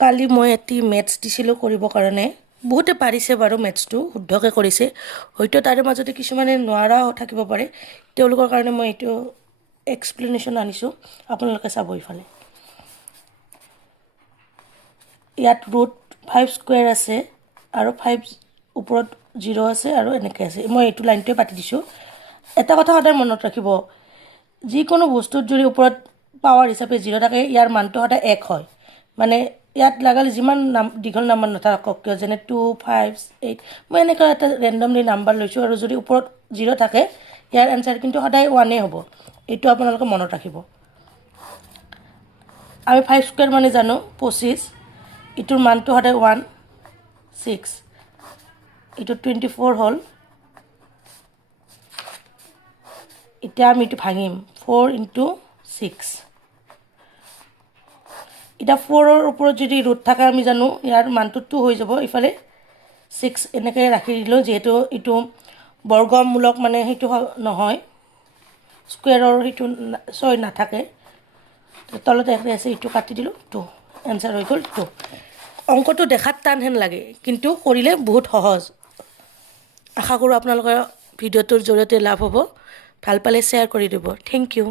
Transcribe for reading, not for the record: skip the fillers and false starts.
কালি মই এটি মেথছ দিছিলোঁ কৰিবৰ কাৰণে বহুতে পাৰিছে বাৰু মেথছটো শুদ্ধকৈ কৰিছে হয়তো তাৰে মাজতে কিছুমানে নোৱাৰাও থাকিব পাৰে তেওঁলোকৰ কাৰণে মই এইটো এক্সপ্লেনেশ্যন আনিছোঁ আপোনালোকে চাব ইফালে ইয়াত ৰুট 5 স্কুৱেৰ আছে আৰু 5 ওপৰত 0 আছে আৰু এনেকৈ আছে মই এইটো লাইনটোৱে পাতি দিছোঁ এটা কথা সদায় মনত ৰাখিব যিকোনো বস্তুত যদি ওপৰত পাৱাৰ হিচাপে 0 থাকে ইয়াৰ মানটো সদায় 1 হয় মানে ইয়াত লাগালে যিমান দীঘল নাম্বাৰ নাথাকক কিয় যেনে 2 5 8 মই এনেকুৱা এটা ৰেণ্ডমলি নাম্বাৰ লৈছোঁ আৰু যদি ওপৰত 0 থাকে ইয়াৰ এনচাৰ কিন্তু সদায় 1 হ'ব এইটো আপোনালোকে মনত ৰাখিব আমি 5 স্কুৱেৰ মানে জানো 25 ইটোৰ মানটো সদায় 1 6 ইটো 24 হ'ল এতিয়া আমি এইটো ভাঙিম 4 × 6 এটা 4ৰ ওপৰত যদি ৰুট থাকে আমি জানো ইয়াৰ মানটো 2 হৈ যাব ইফালে 6 এনেকৈ ৰাখি দিলোঁ যিহেতু এইটো বৰ্গমূলক মানে সেইটো নহয় স্কুৱেৰৰ সেইটো নাথাকে তলতে আছে এইটো কাটি দিলোঁ 2 এনচাৰ হৈ গ'ল 2 অংকটো দেখাত টান হেন লাগে কিন্তু কৰিলে বহুত সহজ আশা কৰোঁ আপোনালোকৰ ভিডিঅ'টোৰ জৰিয়তে লাভ হ'ব ভাল পালে শ্বেয়াৰ কৰি দিব থেংক ইউ